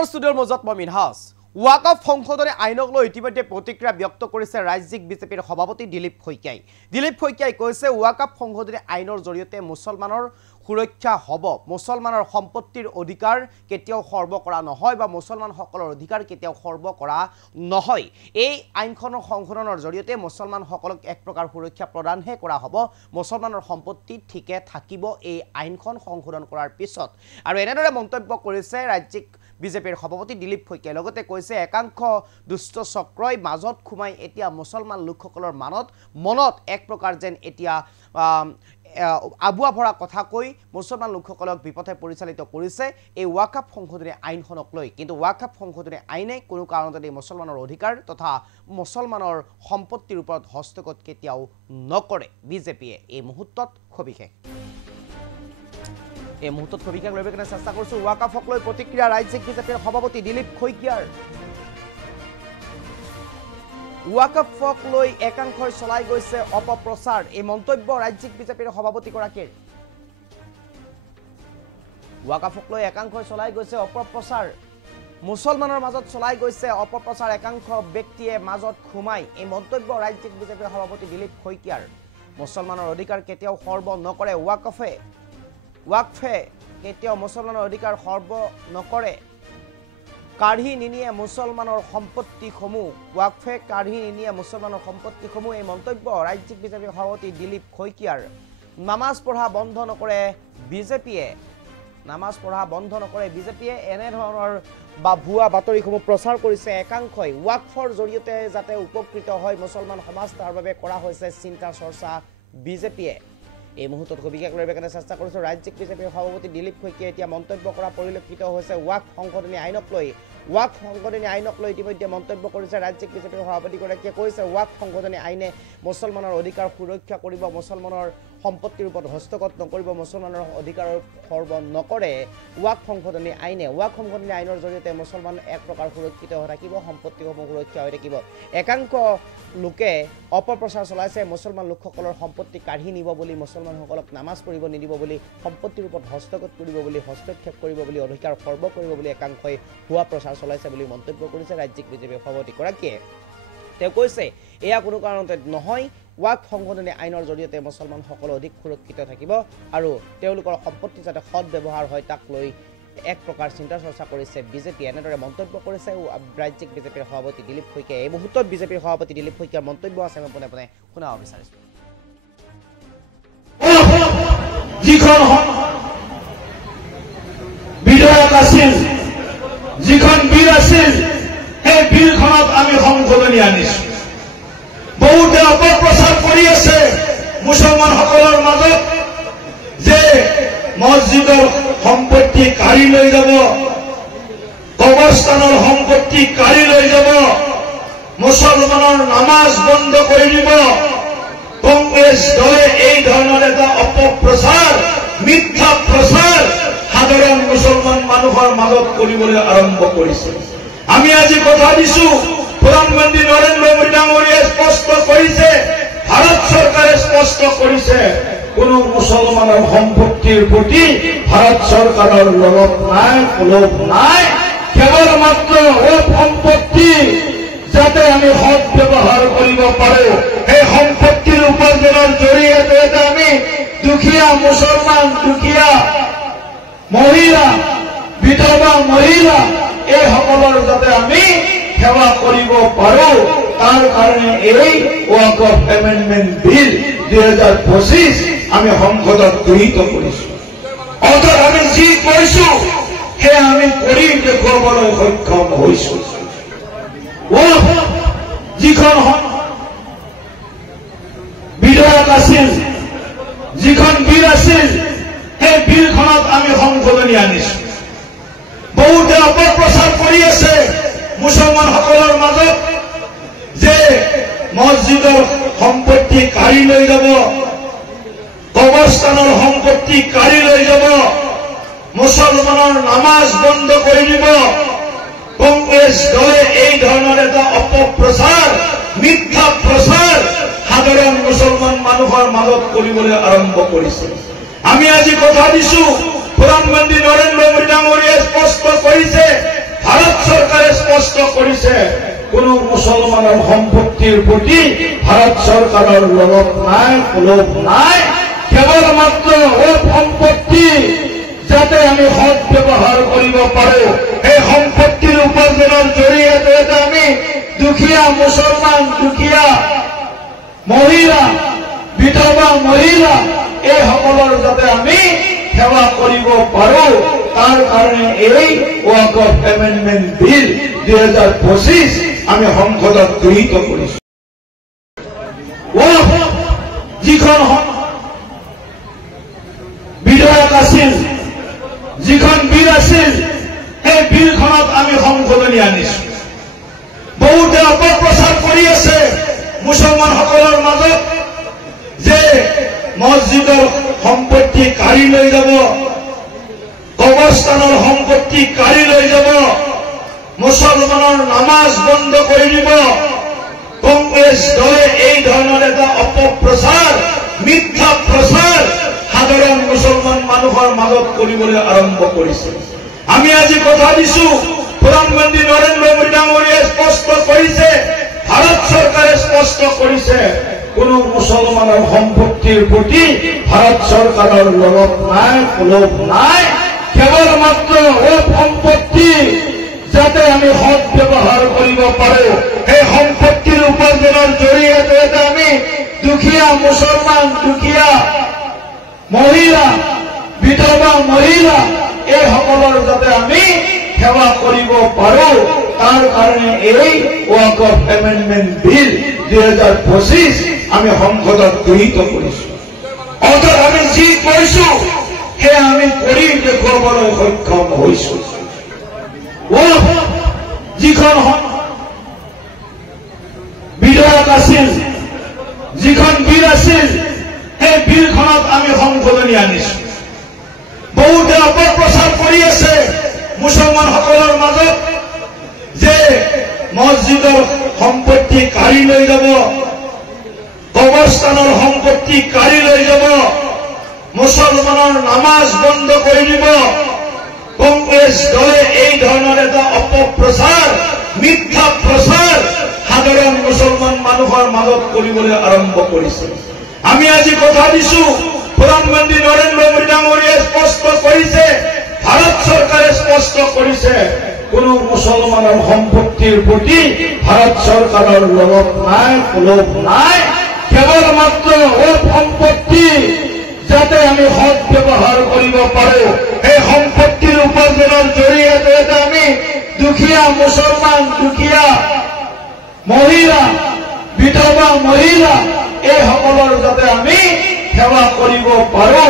আমাৰ ষ্টুডিঅ'ৰ মাজত মই মিনহাজ ওয়াকফ সংশোধনী আইনক লৈ ইতিমধ্যে প্ৰতিক্ৰিয়া ব্যক্ত কৰিছে ৰাজ্যিক বিজেপিৰ সভাপতি দিলীপ শইকীয়াই। দিলীপ শইকীয়াই কৈছে ওয়াকফ সংশোধনী আইনৰ জৰিয়তে মুছলমানৰ সুৰক্ষা হ'ব, মুছলমানৰ সম্পত্তিৰ অধিকাৰ কেতিয়াও খৰ্ব কৰা নহয় বা মুছলমানসকলৰ অধিকাৰ কেতিয়াও খৰ্ব কৰা নহয়। এই আইনখনৰ সংশোধনৰ জৰিয়তে মুছলমানসকলক এক প্ৰকাৰ সুৰক্ষা প্ৰদানহে কৰা হ'ব, মুছলমানৰ সম্পত্তি ঠিকে থাকিব এই আইনখন সংশোধন কৰাৰ পিছত। আৰু এনেদৰে মন্তব্য কৰিছে ৰাজ্যিক বিজেপিৰ সভাপতি দিলীপ শইকীয়াই। লগতে কৈছে একাংশ দুষ্ট চক্ৰই মাজত খুমাই এতিয়া মুছলমান লোকসকলৰ মনত এক প্ৰকাৰ যেন এতিয়া আবুৱা ভৰা কথা কৈ মুছলমান লোকসকলক বিপথে পৰিচালিত কৰিছে এই ওয়াকফ সংশোধনী আইনখনক লৈ। কিন্তু ওয়াকফ সংশোধনী আইনে কোনো কাৰণতে মুছলমানৰ অধিকাৰ তথা মুছলমানৰ সম্পত্তিৰ ওপৰত হস্তক্ষেপ কেতিয়াও নকৰে। বিজেপিয়ে এই মুহূৰ্তত সবিশেষ লৈ কেনে চেষ্টা কৰিছো। ওয়াকফক লৈ প্ৰতিক্ৰিয়া ৰাজ্যিক বিজেপিৰ সভাপতি দিলীপ শইকীয়াৰ। ওয়াকফক লৈ একাংশই চলাই গৈছে অপপ্ৰচাৰ, এই মন্তব্য ৰাজ্যিক বিজেপিৰ সভাপতিগৰাকীৰ। ওয়াকফক লৈ একাংশই চলাই গৈছে অপপ্ৰচাৰ, মুছলমানৰ মাজত চলাই গৈছে অপপ্ৰচাৰ, একাংশ ব্যক্তিয়ে মাজত সোমাই, এই মন্তব্য ৰাজ্যিক বিজেপিৰ সভাপতি দিলীপ শইকীয়াৰ। মুছলমানৰ অধিকাৰ কেতিয়াও খৰ্ব নকৰে ওয়াকফে কেতিয়াও মুছলমানৰ অধিকাৰ খৰ্ব নকৰে, কাঢ়ি নিনিয়ে মুছলমানৰ সম্পত্তিসমূহ, ওয়াকফে কাঢ়ি নিনিয়ে মুছলমানৰ সম্পত্তিসমূহ, এই মন্তব্য ৰাজ্যিক বিজেপিৰ সভাপতি দিলীপ শইকীয়াৰ। নামাজ পঢ়া বন্ধ নকৰে বিজেপিয়ে, এনেধৰণৰ বা ভুৱা বাতৰিসমূহ প্ৰচাৰ কৰিছে একাংশই। ওয়াকফৰ জৰিয়তে যাতে উপকৃত হয় মুছলমান সমাজ তাৰ বাবে কৰা হৈছে চিন্তা চৰ্চা বিজেপিয়ে। এই মুহূৰ্তত সবিশেষ লৈ কাৰণে চেষ্টা কৰিছোঁ। ৰাজ্যিক বিজেপিৰ সভাপতি দিলীপ শইকীয়াই এতিয়া মন্তব্য কৰা পৰিলক্ষিত হৈছে ওয়াকফ সংশোধনী আইনক লৈ ইতিমধ্যে মন্তব্য কৰিছে ৰাজ্যিক বিজেপিৰ সভাপতিগৰাকীয়ে। কৈছে ওয়াকফ সংশোধনী আইনে মুছলমানৰ অধিকাৰ সুৰক্ষা কৰিব, মুছলমানৰ সম্পত্তিৰ ওপৰত হস্তক্ষেপ নকৰিব, মুছলমানৰ অধিকাৰৰ খৰ্ব নকৰে ওয়াকফ সংশোধনী আইনে। ওয়াকফ সংশোধনী আইনৰ জৰিয়তে মুছলমান এক প্ৰকাৰ সুৰক্ষিত হৈ থাকিব, সম্পত্তিসমূহ সুৰক্ষা হৈ থাকিব। একাংশ লোকে অপপ্ৰচাৰ চলাইছে মুছলমান লোকসকলৰ সম্পত্তি কাঢ়ি নিব বুলি, মুছলমানসকলক নামাজ পঢ়িব নিদিব বুলি, সম্পত্তিৰ ওপৰত হস্তক্ষেপ কৰিব বুলি, অধিকাৰ খৰ্ব কৰিব বুলি একাংশই ভুৱা প্ৰচাৰ চলাইছে বুলি মন্তব্য কৰিছে ৰাজ্যিক বিজেপিৰ সভাপতিগৰাকীয়ে। তেওঁ কৈছে এয়া কোনো কাৰণতে নহয়, ওয়াকফ সংশোধনী আইনৰ জৰিয়তে মুছলমানসকল অধিক সুৰক্ষিত থাকিব আৰু তেওঁলোকৰ সম্পত্তি যাতে সৎ ব্যৱহাৰ হয় তাক লৈ এক প্ৰকাৰ চিন্তা চৰ্চা কৰিছে বিজেপি। এনেদৰে মন্তব্য কৰিছে ৰাজ্যিক বিজেপিৰ সভাপতি দিলীপ শইকীয়াই। এই মুহূৰ্তত বিজেপিৰ সভাপতি দিলীপ শইকীয়াৰ মন্তব্য আছে, মই পোনে পোনে শুনাব বিচাৰিছোঁ। যিখন বিধেয়ক আছিল, যিখন বিল আছিল, সেই বিলখনত আমি সংশোধনী আনিছো। বহুতে অপপ্ৰচাৰ কৰি আছে মুছলমানসকলৰ মাজত যে মছজিদৰ সম্পত্তি কাঢ়ি লৈ যাব, কবৰস্থানৰ সম্পত্তি কাঢ়ি লৈ যাব, মুছলমানৰ নামাজ বন্ধ কৰি দিব। কংগ্ৰেছ দলে এই ধৰণৰ এটা অপপ্ৰচাৰ, মিথ্যা প্ৰচাৰ সাধাৰণ মুছলমান মানুহৰ মাজত কৰিবলৈ আৰম্ভ কৰিছে। আমি আজি কথা দিছো, প্ৰধানমন্ত্ৰী নৰেন্দ্ৰ মোদী ডাঙৰীয়াই স্পষ্ট কৰিছে, ভাৰত চৰকাৰে স্পষ্ট কৰিছে, কোনো মুছলমানৰ সম্পত্তিৰ প্ৰতি ভাৰত চৰকাৰৰ লোভ নাই। কেৱল মাত্ৰ সম্পত্তি যাতে আমি সৎ ব্যৱহাৰ কৰিব পাৰো, সেই সম্পত্তিৰ উপাৰ্জনৰ জৰিয়তে আমি দুখীয়া মুছলমান, দুখীয়া মহিলা, বিধৱা মহিলা এইসকলৰ যাতে আমি সেৱা কৰিব পাৰো, তাৰ কাৰণে এই ওয়াকফ এমেণ্ডমেণ্ট বিল 2025 আমি সংসদত গৃহীত কৰিছো। অৰ্থাৎ আমি যি কৈছো সেয়া আমি কৰি দেখুৱাবলৈ সক্ষম হৈছো। যিখন বিধেয়ক আছিল, যিখন বিল আছিল, সেই বিলখনত আমি সংশোধনী আনিছো। বহুতে অপপ্ৰচাৰ কৰি আছে মুছলমানসকলৰ মাজত যে মছজিদৰ সম্পত্তি কাঢ়ি লৈ যাব, কবৰস্থানৰ সম্পত্তি কাঢ়ি লৈ যাব, মুছলমানৰ নামাজ বন্ধ কৰি দিব। কংগ্ৰেছ দলে এই ধৰণৰ এটা অপপ্ৰচাৰ, মিথ্যা প্ৰচাৰ সাধাৰণ মুছলমান মানুহৰ মাজত কৰিবলৈ আৰম্ভ কৰিছে। আমি আজি কথা দিছো, প্ৰধানমন্ত্ৰী নৰেন্দ্ৰ মোদী ডাঙৰীয়াই স্পষ্ট কৰিছে, কৰিছে কোনো মুছলমানৰ সম্পত্তিৰ প্ৰতি ভাৰত চৰকাৰৰ লোভ নাই, লোভ নাই। কেৱল মাত্ৰ সম্পত্তি যাতে আমি সৎ ব্যৱহাৰ কৰিব পাৰো, এই সম্পত্তিৰ উপাৰ্জনৰ জৰিয়তে আমি দুখীয়া মুছলমান, দুখীয়া মহিলা, বিধৱা মহিলা এইসকলৰ যাতে আমি সেৱা কৰিব পাৰো, তাৰ কাৰণে এই ওয়াকফ এমেন্ডমেন্ট বিল 2025 আমি সংসদত গৃহীত কৰিছো। ওয়াকফ যিখন বিধেয়ক আছিল, যিখন বিল আছিল, সেই বিলখনত আমি সংশোধনী আনিছো। বহুতে অপপ্ৰচাৰ কৰি আছে মুছলমানসকলৰ মাজত যে মছজিদৰ সম্পত্তি কাঢ়ি লৈ যাব, কবৰস্থানৰ সম্পত্তি কাঢ়ি লৈ যাব, মুছলমানৰ নামাজ বন্ধ কৰি দিব। কংগ্ৰেছ দলে এই ধৰণৰ এটা অপপ্ৰচাৰ, মিথ্যা প্ৰচাৰ সাধাৰণ মুছলমান মানুহৰ মাজত কৰিবলৈ আৰম্ভ কৰিছে। আমি আজি কথা দিছো, প্ৰধানমন্ত্ৰী নৰেন্দ্ৰ মোদী ডাঙৰীয়াই স্পষ্ট কৰিছে, ভাৰত চৰকাৰে স্পষ্ট কৰিছে, কোনো মুছলমানৰ সম্পত্তিৰ প্ৰতি ভাৰত চৰকাৰৰ লোভ নাই, লোভ নাই। কেৱল মাত্ৰ সম্পত্তি যাতে আমি সৎ ব্যৱহাৰ কৰিব পাৰো, সেই সম্পত্তিৰ উপাৰ্জনৰ জৰিয়তে আমি দুখীয়া মুছলমান, দুখীয়া মহিলা, বিধৱা মহিলা এইসকলৰ যাতে আমি সেৱা কৰিব পাৰো, তাৰ কাৰণে এই ওয়াকফ এমেন্ডমেন্ট বিল 2025 আমি সংসদত গৃহীত কৰিছো। অৰ্থাৎ আমি যি কৈছো সেয়া আমি কৰি দেখুৱাবলৈ সক্ষম হৈছো। ওয়াকফ যিখন বিধেয়ক আছিল, যিখন বিল আছিল, সেই বিলখনত আমি সংশোধনী আনিছো। বহুতে অপপ্ৰচাৰ কৰি আছে মুছলমানসকলৰ মাজত যে মছজিদৰ সম্পত্তি কাঢ়ি লৈ যাব, কবৰস্থানৰ সম্পত্তি কাঢ়ি লৈ যাব, মুছলমানৰ নামাজ বন্ধ কৰি দিব। কংগ্ৰেছ দলে এই ধৰণৰ এটা অপপ্ৰচাৰ, মিথ্যা প্ৰচাৰ সাধাৰণ মুছলমান মানুহৰ মাজত কৰিবলৈ আৰম্ভ কৰিছে। আমি আজি কথা দিছো, প্ৰধানমন্ত্ৰী নৰেন্দ্ৰ মোদী ডাঙৰীয়াই স্পষ্ট কৰিছে, ভাৰত চৰকাৰে স্পষ্ট কৰিছে, কোনো মুছলমানৰ সম্পত্তিৰ প্ৰতি ভাৰত চৰকাৰৰ লোভ নাই, লোভ নাই। কেৱল মাত্ৰ সম্পত্তি যাতে আমি সৎ ব্যৱহাৰ কৰিব পাৰো, এই সম্পত্তিৰ উপাৰ্জনৰ জৰিয়তে আমি দুখীয়া মুছলমান, দুখীয়া মহিলা, বিধৱা মহিলা এইসকলৰ যাতে আমি সেৱা কৰিব পাৰো,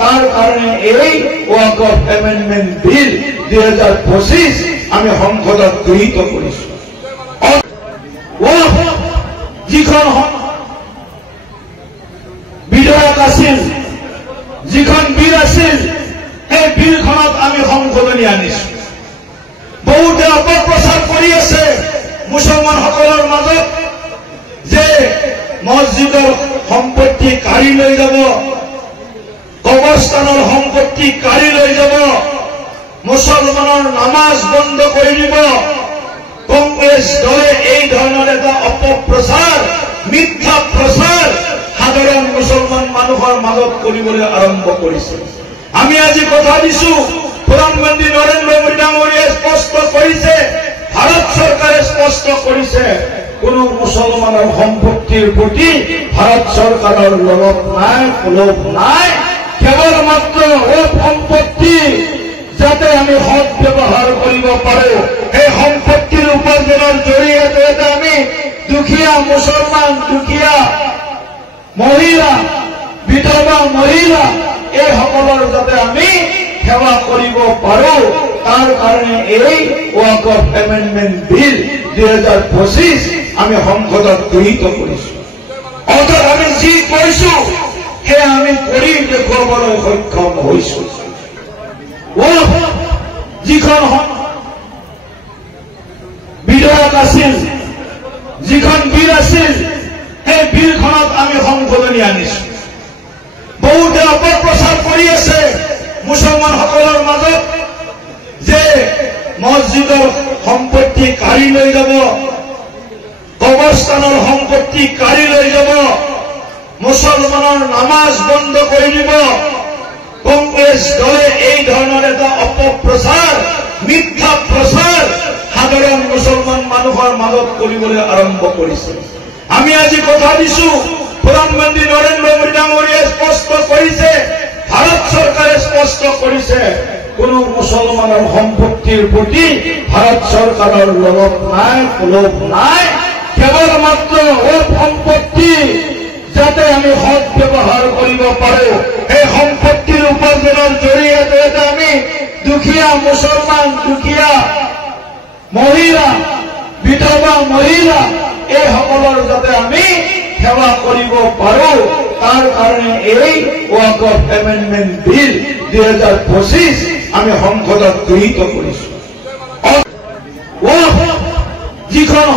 তাৰ কাৰণে এই ওয়াকফ এমেন্ডমেন্ট বিল 2025 আমি সংসদত গৃহীত কৰিছো। ওয়াকফ যিখন বিধেয়ক আছিল, যিখন বিল আছিল, সেই বিলখনত আমি সংশোধনী আনিছো। বহুতে অপপ্ৰচাৰ কৰি আছে মুছলমানসকলৰ মাজত যে মছজিদৰ সম্পত্তি কাঢ়ি লৈ যাব, কবৰস্থানৰ সম্পত্তি কাঢ়ি লৈ যাব, মুছলমানৰ নামাজ বন্ধ কৰি দিব। কংগ্ৰেছ দলে এই ধৰণৰ এটা অপপ্ৰচাৰ, মিথ্যা প্ৰচাৰ সাধাৰণ মুছলমান মানুহৰ মাজত কৰিবলৈ আৰম্ভ কৰিছে। আমি আজি কথা দিছো, প্ৰধানমন্ত্ৰী নৰেন্দ্ৰ মোদী ডাঙৰীয়াই স্পষ্ট কৰিছে, ভাৰত চৰকাৰে স্পষ্ট কৰিছে, কোনো মুছলমানৰ সম্পত্তিৰ প্ৰতি ভাৰত চৰকাৰৰ লোভ নাই, লোভ নাই। কেৱল মাত্ৰ সম্পত্তি যাতে আমি সৎ ব্যৱহাৰ কৰিব পাৰো, সেই সম্পত্তিৰ উপাৰ্জনৰ জৰিয়তে আমি দুখীয়া মুছলমান, দুখীয়া মহিলা, বিধৱা মহিলা এইসকলৰ যাতে আমি সেৱা কৰিব পাৰো, তাৰ কাৰণে এই ওয়াকফ এমেন্ডমেন্ট বিল 2025 আমি সংসদত গৃহীত কৰিছো। অৰ্থাৎ আমি যি কৈছো সেয়া আমি কৰি দেখুৱাবলৈ সক্ষম হৈছো। ওয়াকফ যিখন বিধেয়ক আছিল, যিখন বিল আছিল, সেই বিলখনত আমি সংশোধনী আনিছো। বহুতে অপপ্ৰচাৰ কৰি আছে মুছলমানসকলৰ মাজত যে মছজিদৰ সম্পত্তি কাঢ়ি লৈ যাব, কবৰস্থানৰ সম্পত্তি কাঢ়ি লৈ যাব, মুছলমানৰ নামাজ বন্ধ কৰি দিব। কংগ্ৰেছ দলে এই ধৰণৰ এটা অপপ্ৰচাৰ, মিথ্যা প্ৰচাৰ সাধাৰণ মুছলমান মানুহৰ মাজত কৰিবলৈ আৰম্ভ কৰিছে। আমি আজি কথা দিছো, প্ৰধানমন্ত্ৰী নৰেন্দ্ৰ মোদী ডাঙৰীয়াই স্পষ্ট কৰিছে, ভাৰত চৰকাৰে স্পষ্ট কৰিছে, কোনো মুছলমানৰ সম্পত্তিৰ প্ৰতি ভাৰত চৰকাৰৰ লোভ নাই, নাই। কেৱল মাত্ৰ সম্পত্তি যাতে আমি সৎ ব্যৱহাৰ কৰিব পাৰো, এই সম্পত্তিৰ উপাৰ্জনৰ জৰিয়তে আমি দুখীয়া মুছলমান, দুখীয়া মহিলা, বিধৱা মহিলা এইসকলৰ যাতে আমি সেৱা কৰিব পাৰো, তাৰ কাৰণে এই ৱাকফ এমেণ্ডমেণ্ট বিল 2025 আমি সংসদত গৃহীত কৰিছো। যিখন